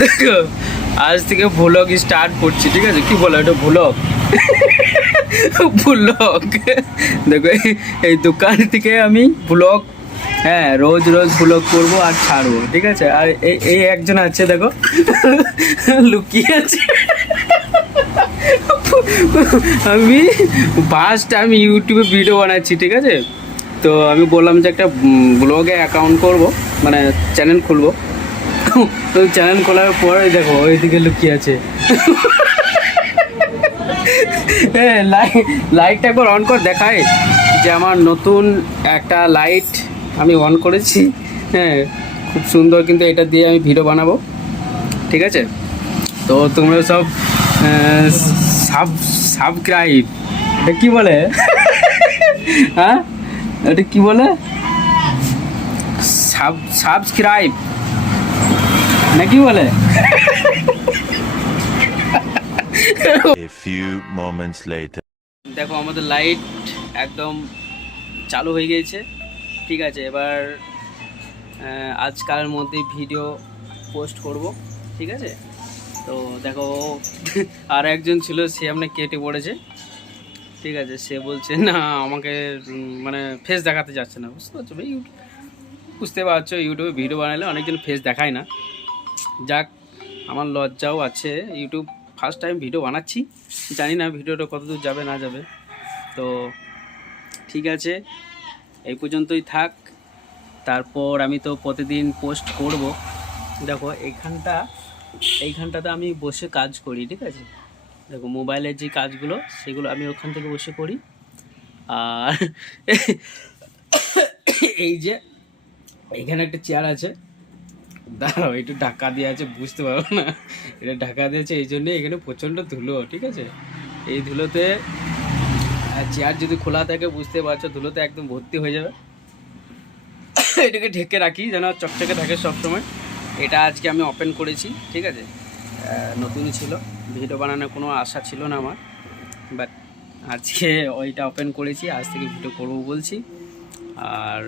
দেখো আজ থেকে ভ্লগ স্টার্ট করছি, ঠিক আছে? কি বলো এটা ভ্লগ? ভ্লগ দেখো এই দোকান থেকে আমি ভ্লগ, হ্যাঁ, রোজ রোজ ভ্লগ করবো আর ছাড়বো, ঠিক আছে? আর এই একজন আছে দেখো লুকিয়ে আছে। আমি ফার্স্ট আমি ইউটিউবে ভিডিও বানাচ্ছি, ঠিক আছে? তো আমি বললাম যে একটা ব্লগে অ্যাকাউন্ট করব, মানে চ্যানেল খুলবো। তো চ্যানেল খোলার পরে দেখো ওইদিকে লুকিয়ে আছে। হ্যাঁ, লাইটটা একবার অন কর, দেখায় যে আমার নতুন একটা লাইট আমি অন করেছি। হ্যাঁ, খুব সুন্দর, কিন্তু এটা দিয়ে আমি ভিডিও বানাবো, ঠিক আছে? তো তোমরা সব সাবস্ক্রাইব, এটা কি বলে? হ্যাঁ, এটা কি বলে? সাবস্ক্রাইব নাকি বলে? A few moments later. দেখো আমাদের লাইট একদম চালু হয়ে গিয়েছে, ঠিক আছে? এবার আজকালের মধ্যে ভিডিও পোস্ট করব, ঠিক আছে? তো দেখো আর একজন ছিল, সে আপনার কেটে পড়েছে, ঠিক আছে? সে বলছে না আমাকে মানে ফেস দেখাতে যাচ্ছে না, বুঝতে পারছো ভাই? বুঝতে পারছো ইউটিউবে ভিডিও বানালে অনেকজন ফেস দেখায় না। যাক, আমার লজ্জাও আছে, ইউটিউব ফার্স্ট টাইম ভিডিও বানাচ্ছি, জানি না ভিডিওটা কতদূর যাবে না যাবে। তো ঠিক আছে, এই পর্যন্তই থাক। তারপর আমি তো প্রতিদিন পোস্ট করব। দেখো এইখানটাতে আমি বসে কাজ করি, ঠিক আছে? দেখো মোবাইলের যে কাজগুলো সেগুলো আমি ওখান থেকে বসে করি। আর এই যে এইখানে একটা চেয়ার আছে, দাঁড়াও একটু ঢাকা দিয়ে আছে, বুঝতে পারো না এটা ঢাকা দিয়েছে, এই জন্যে এখানে প্রচণ্ড ধুলো, ঠিক আছে? এই ধুলোতে চেয়ার যদি খোলা থাকে, বুঝতে পারছো ধুলোতে একদম ভর্তি হয়ে যাবে। এটাকে ঢেকে রাখি যেন চকচকে থাকে সবসময়। এটা আজকে আমি ওপেন করেছি, ঠিক আছে? নতুনই ছিল, ভিডিও বানানোর কোনো আশা ছিল না আমার, বাট আজকে ওইটা ওপেন করেছি, আজ থেকে ভিডিও করবো বলছি। আর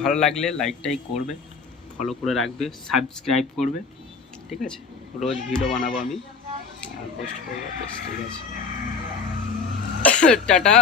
ভালো লাগলে লাইকটাই করবে, ফলো করে রাখবে, সাবস্ক্রাইব করবে, ঠিক আছে? রোজ ভিডিও বানাবো আমি আর পোস্ট করবো, বেশ, ঠিক আছে? টাটা।